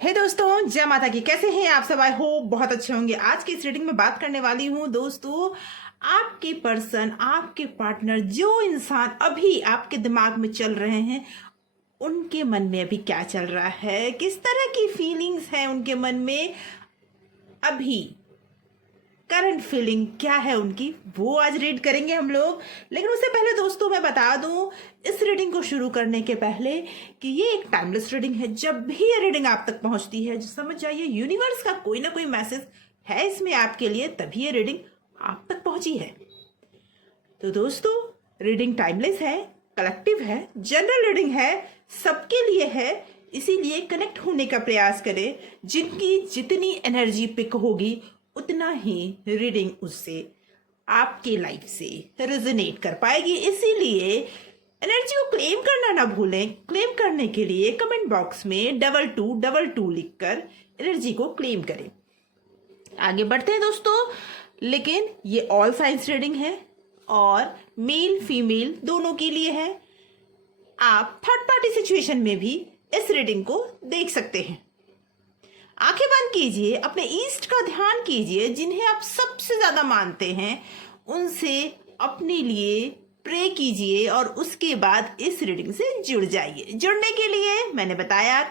हे दोस्तों, जय माता की। कैसे हैं आप सब? आई होप बहुत अच्छे होंगे। आज की इस रीडिंग में बात करने वाली हूँ दोस्तों, आपके पर्सन, आपके पार्टनर, जो इंसान अभी आपके दिमाग में चल रहे हैं, उनके मन में अभी क्या चल रहा है, किस तरह की फीलिंग्स हैं उनके मन में अभी, करंट फीलिंग क्या है उनकी, वो आज रीड करेंगे हम लोग। लेकिन उससे पहले दोस्तों मैं बता दूं इस रीडिंग को शुरू करने के पहले कि ये एक टाइमलेस रीडिंग है। जब भी ये रीडिंग आप तक पहुंचती है, समझ जाइए यूनिवर्स का कोई ना कोई मैसेज है इसमें आपके लिए, तभी ये रीडिंग आप तक पहुंची है। तो दोस्तों, रीडिंग टाइमलेस है, कलेक्टिव है, जनरल रीडिंग है, सबके लिए है। इसीलिए कनेक्ट होने का प्रयास करें। जिनकी जितनी एनर्जी पिक होगी उतना ही रीडिंग उससे आपके लाइफ से रेजोनेट कर पाएगी। इसीलिए एनर्जी को क्लेम करना ना भूलें। क्लेम करने के लिए कमेंट बॉक्स में 2222 लिखकर एनर्जी को क्लेम करें। आगे बढ़ते हैं दोस्तों। लेकिन ये ऑल साइंस रीडिंग है और मेल फीमेल दोनों के लिए है। आप थर्ड पार्टी सिचुएशन में भी इस रीडिंग को देख सकते हैं। आंखें बंद कीजिए, अपने ईस्ट का ध्यान कीजिए, जिन्हें आप सबसे ज्यादा मानते हैं उनसे अपने लिए प्रे कीजिए और उसके बाद इस रीडिंग से जुड़ जाइए। जुड़ने के लिए मैंने बताया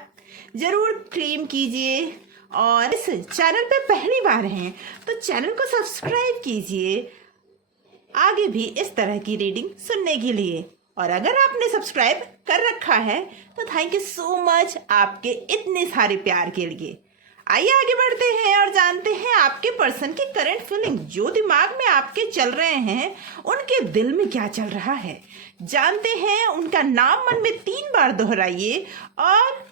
जरूर क्लेम कीजिए, और इस चैनल पे पहली बार हैं तो चैनल को सब्सक्राइब कीजिए आगे भी इस तरह की रीडिंग सुनने के लिए। और अगर आपने सब्सक्राइब कर रखा है तो थैंक यू सो मच आपके इतने सारे प्यार के लिए। आइए आगे बढ़ते हैं और जानते हैं आपके पर्सन की करंट फीलिंग, जो दिमाग में आपके चल रहे हैं उनके दिल में क्या चल रहा है। जानते हैं उनका नाम मन में 3 बार दोहराइए, और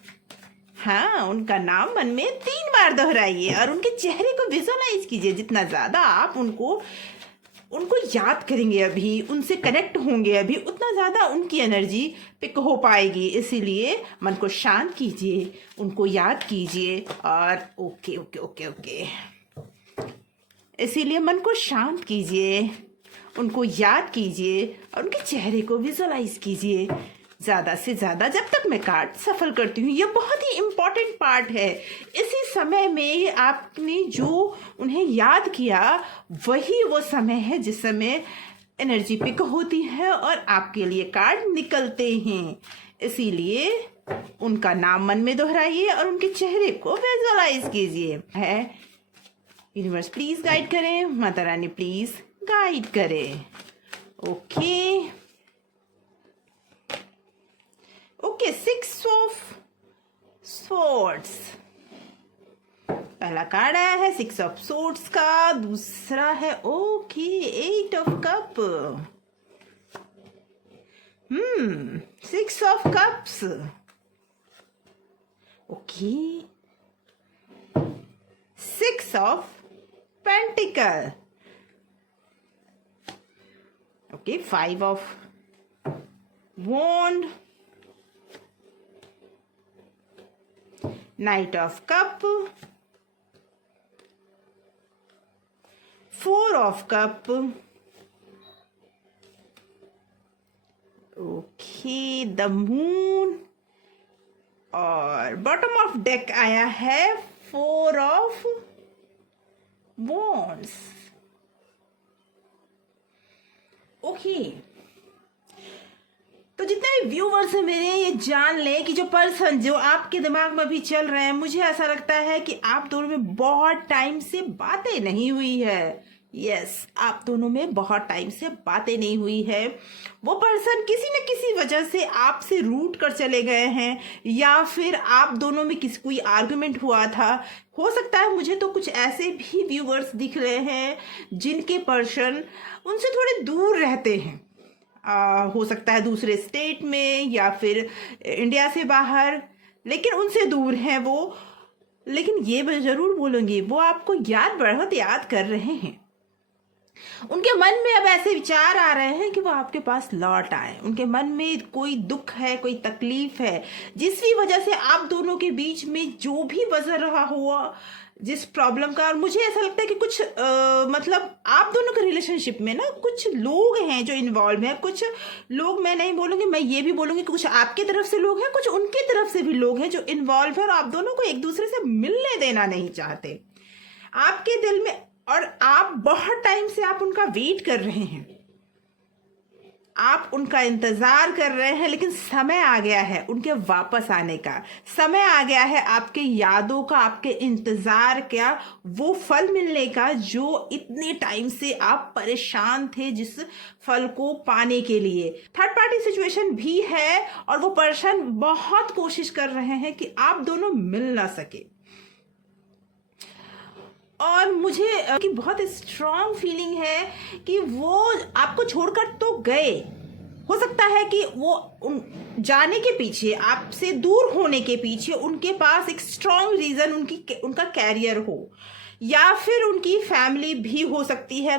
हाँ, उनका नाम मन में 3 बार दोहराइए और उनके चेहरे को विजुअलाइज कीजिए। जितना ज्यादा आप उनको याद करेंगे, अभी उनसे कनेक्ट होंगे अभी, उतना ज़्यादा उनकी एनर्जी पिक हो पाएगी। इसीलिए मन को शांत कीजिए, उनको याद कीजिए और ओके ओके ओके ओके इसीलिए मन को शांत कीजिए, उनको याद कीजिए और उनके चेहरे को विजुअलाइज कीजिए ज़्यादा से ज़्यादा, जब तक मैं कार्ड सफल करती हूँ। ये बहुत ही इम्पॉर्टेंट पार्ट है। इसी समय में आपने जो उन्हें याद किया, वही वो समय है जिस समय एनर्जी पिक होती है और आपके लिए कार्ड निकलते हैं। इसीलिए उनका नाम मन में दोहराइए और उनके चेहरे को विजुअलाइज कीजिए। है यूनिवर्स प्लीज गाइड करें, माता रानी प्लीज गाइड करें। ओके ओके 6 ऑफ सोर्ड्स पहला कार्ड आया है, 6 ऑफ सोर्ड्स का। दूसरा है okay 8 of cup. 6 of cups. Okay 6 of pentacle. Okay 5 of wand. Knight of Cup, 4 of Cup, okay, the Moon, और bottom of deck आया है 4 of Wands। ओके तो जितने भी व्यूवर्स हैं मेरे, ये जान लें कि जो पर्सन जो आपके दिमाग में भी चल रहे हैं, मुझे ऐसा लगता है कि आप दोनों में बहुत टाइम से बातें नहीं हुई है। यस, आप दोनों में बहुत टाइम से बातें नहीं हुई है। वो पर्सन किसी न किसी वजह से आपसे रूठ कर चले गए हैं, या फिर आप दोनों में किसी कोई आर्गुमेंट हुआ था। हो सकता है, मुझे तो कुछ ऐसे भी व्यूवर्स दिख रहे हैं जिनके पर्सन उनसे थोड़े दूर रहते हैं। हो सकता है दूसरे स्टेट में या फिर इंडिया से बाहर, लेकिन उनसे दूर हैं वो। लेकिन ये मैं जरूर बोलूँगी, वो आपको बहुत याद कर रहे हैं। उनके मन में अब ऐसे विचार आ रहे हैं कि वो आपके पास लौट आए। उनके मन में कोई दुख है, कोई तकलीफ है, जिस भी वजह से आप दोनों के बीच में जो भी वजह रहा हुआ, जिस प्रॉब्लम का। और मुझे ऐसा लगता है कि कुछ मतलब आप दोनों के रिलेशनशिप में ना कुछ लोग हैं जो इन्वॉल्व हैं। कुछ लोग, मैं नहीं बोलूंगी, मैं ये भी बोलूंगी कि कुछ आपके तरफ से लोग हैं, कुछ उनकी तरफ से भी लोग हैं जो इन्वॉल्व है और आप दोनों को एक दूसरे से मिलने देना नहीं चाहते आपके दिल में। और आप बहुत टाइम से आप उनका वेट कर रहे हैं, आप उनका इंतजार कर रहे हैं, लेकिन समय आ गया है उनके वापस आने का। समय आ गया है आपके यादों का, आपके इंतजार का वो फल मिलने का जो इतने टाइम से आप परेशान थे जिस फल को पाने के लिए। थर्ड पार्टी सिचुएशन भी है और वो पर्सन बहुत कोशिश कर रहे हैं कि आप दोनों मिल ना सके। और मुझे कि बहुत स्ट्रांग फीलिंग है कि वो आपको छोड़कर तो गए। हो सकता है कि वो जाने के पीछे, आपसे दूर होने के पीछे उनके पास एक स्ट्रांग रीजन उनका कैरियर हो, या फिर उनकी फैमिली भी हो सकती है।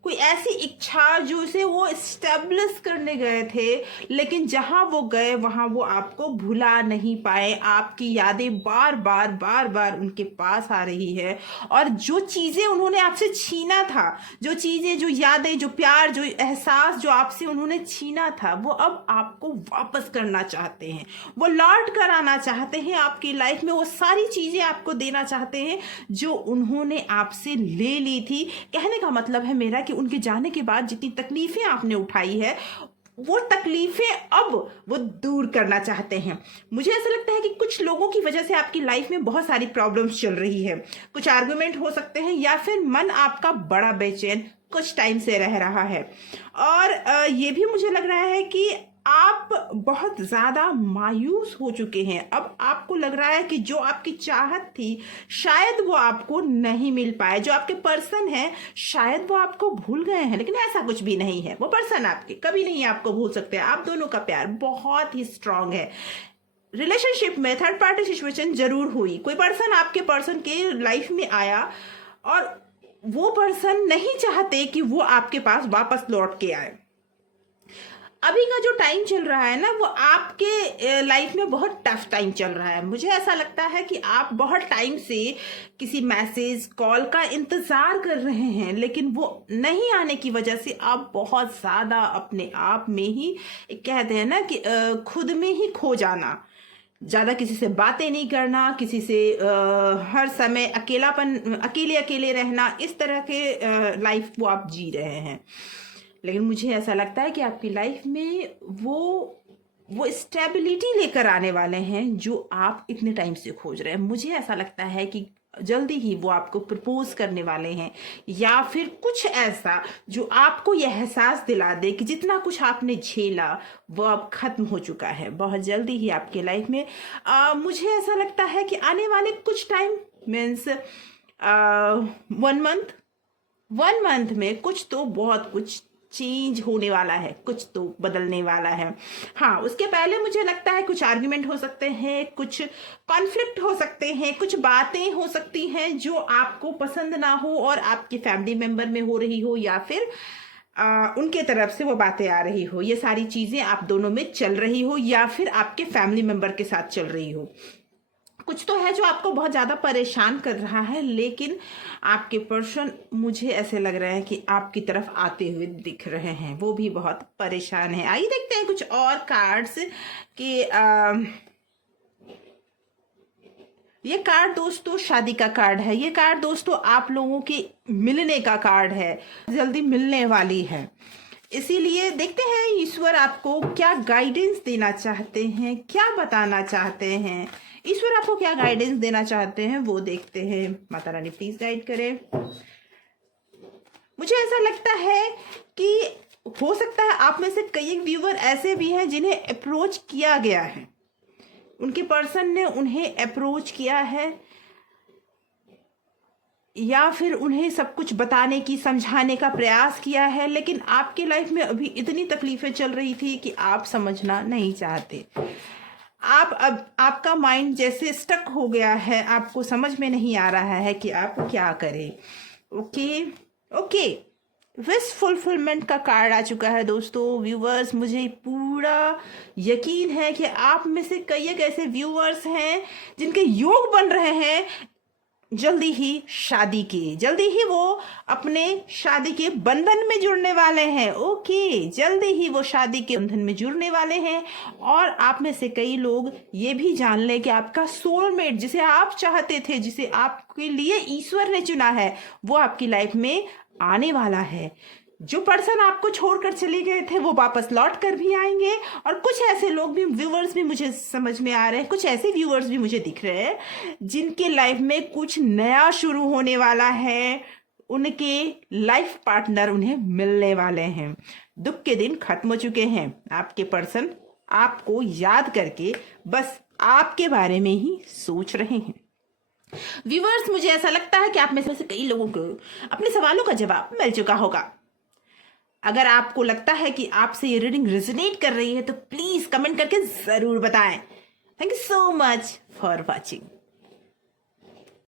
कोई ऐसी इच्छा जो उसे वो स्टेब्लिश करने गए थे, लेकिन जहां वो गए वहां वो आपको भुला नहीं पाए। आपकी यादें बार बार उनके पास आ रही है और जो चीजें उन्होंने आपसे छीना था, जो चीजें, जो यादें, जो प्यार, जो एहसास जो आपसे उन्होंने छीना था, वो अब आपको वापस करना चाहते हैं। वो लौट कर आना चाहते हैं आपकी लाइफ में। वो सारी चीजें आपको देना चाहते हैं जो उन्होंने आपसे ले ली थी। कहने का मतलब है मेरा कि उनके जाने के बाद जितनी तकलीफें आपने उठाई है, वो तकलीफें अब वो दूर करना चाहते हैं। मुझे ऐसा लगता है कि कुछ लोगों की वजह से आपकी लाइफ में बहुत सारी प्रॉब्लम्स चल रही है। कुछ आर्गुमेंट हो सकते हैं, या फिर मन आपका बड़ा बेचैन कुछ टाइम से रह रहा है। और ये भी मुझे लग रहा है कि आप बहुत ज्यादा मायूस हो चुके हैं। अब आपको लग रहा है कि जो आपकी चाहत थी शायद वो आपको नहीं मिल पाए। जो आपके पर्सन है शायद वो आपको भूल गए हैं, लेकिन ऐसा कुछ भी नहीं है। वो पर्सन आपके कभी नहीं आपको भूल सकते। आप दोनों का प्यार बहुत ही स्ट्रांग है। रिलेशनशिप में थर्ड पार्टी सिचुएशन जरूर हुई। कोई पर्सन आपके पर्सन के लाइफ में आया और वो पर्सन नहीं चाहते कि वो आपके पास वापस लौट के आए। अभी का जो टाइम चल रहा है ना, वो आपके लाइफ में बहुत टफ टाइम चल रहा है। मुझे ऐसा लगता है कि आप बहुत टाइम से किसी मैसेज, कॉल का इंतजार कर रहे हैं, लेकिन वो नहीं आने की वजह से आप बहुत ज्यादा अपने आप में ही, कहते हैं ना कि खुद में ही खो जाना, ज्यादा किसी से बातें नहीं करना, किसी से हर समय अकेले रहना, इस तरह के लाइफ वो आप जी रहे हैं। लेकिन मुझे ऐसा लगता है कि आपकी लाइफ में वो स्टेबिलिटी लेकर आने वाले हैं जो आप इतने टाइम से खोज रहे हैं। मुझे ऐसा लगता है कि जल्दी ही वो आपको प्रपोज करने वाले हैं, या फिर कुछ ऐसा जो आपको यह एहसास दिला दे कि जितना कुछ आपने झेला वो अब खत्म हो चुका है। बहुत जल्दी ही आपके लाइफ में मुझे ऐसा लगता है कि आने वाले कुछ टाइम मीन्स 1 मंथ में कुछ तो बहुत कुछ चेंज होने वाला है, कुछ तो बदलने वाला है। हाँ, उसके पहले मुझे लगता है कुछ आर्ग्यूमेंट हो सकते हैं, कुछ कॉन्फ्लिक्ट हो सकते हैं, कुछ बातें हो सकती हैं जो आपको पसंद ना हो और आपके फैमिली मेंबर में हो रही हो, या फिर उनके तरफ से वो बातें आ रही हो। ये सारी चीजें आप दोनों में चल रही हो, या फिर आपके फैमिली मेंबर के साथ चल रही हो। कुछ तो है जो आपको बहुत ज्यादा परेशान कर रहा है, लेकिन आपके पर्सन, मुझे ऐसे लग रहा है कि आपकी तरफ आते हुए दिख रहे हैं। वो भी बहुत परेशान है। आइए देखते हैं कुछ और कार्ड्स के। ये कार्ड दोस्तों शादी का कार्ड है। ये कार्ड दोस्तों आप लोगों के मिलने का कार्ड है, जल्दी मिलने वाली है। इसीलिए देखते हैं ईश्वर आपको क्या गाइडेंस देना चाहते हैं, क्या बताना चाहते हैं। ईश्वर आपको क्या गाइडेंस देना चाहते हैं वो देखते हैं। माता रानी प्लीज गाइड करें। मुझे ऐसा लगता है कि हो सकता है आप में से कई व्यूअर ऐसे भी हैं जिन्हें अप्रोच किया गया है, उनके पर्सन ने उन्हें अप्रोच किया है, या फिर उन्हें सब कुछ बताने की, समझाने का प्रयास किया है, लेकिन आपके लाइफ में अभी इतनी तकलीफें चल रही थी कि आप समझना नहीं चाहते। अब आपका माइंड जैसे स्टक हो गया है, आपको समझ में नहीं आ रहा है कि आप क्या करें। ओके, ओके, विश फुलफिलमेंट का कार्ड आ चुका है दोस्तों। व्यूवर्स, मुझे पूरा यकीन है कि आप में से कई एक ऐसे व्यूवर्स हैं जिनके योग बन रहे हैं जल्दी ही शादी के, जल्दी ही वो अपने शादी के बंधन में जुड़ने वाले हैं। ओके, जल्दी ही वो शादी के बंधन में जुड़ने वाले हैं। और आप में से कई लोग ये भी जान लें कि आपका सोलमेट, जिसे आप चाहते थे, जिसे आपके लिए ईश्वर ने चुना है, वो आपकी लाइफ में आने वाला है। जो पर्सन आपको छोड़कर चले गए थे वो वापस लौट कर भी आएंगे। और कुछ ऐसे लोग भी, व्यूवर्स भी मुझे समझ में आ रहे हैं, कुछ ऐसे व्यूवर्स भी मुझे दिख रहे हैं जिनके लाइफ में कुछ नया शुरू होने वाला है। उनके लाइफ पार्टनर उन्हें मिलने वाले हैं। दुख के दिन खत्म हो चुके हैं। आपके पर्सन आपको याद करके बस आपके बारे में ही सोच रहे हैं। व्यूवर्स, मुझे ऐसा लगता है कि आप में से कई लोगों को अपने सवालों का जवाब मिल चुका होगा। अगर आपको लगता है कि आपसे ये रीडिंग रेजोनेट कर रही है तो प्लीज कमेंट करके जरूर बताएं। Thank you so much for watching.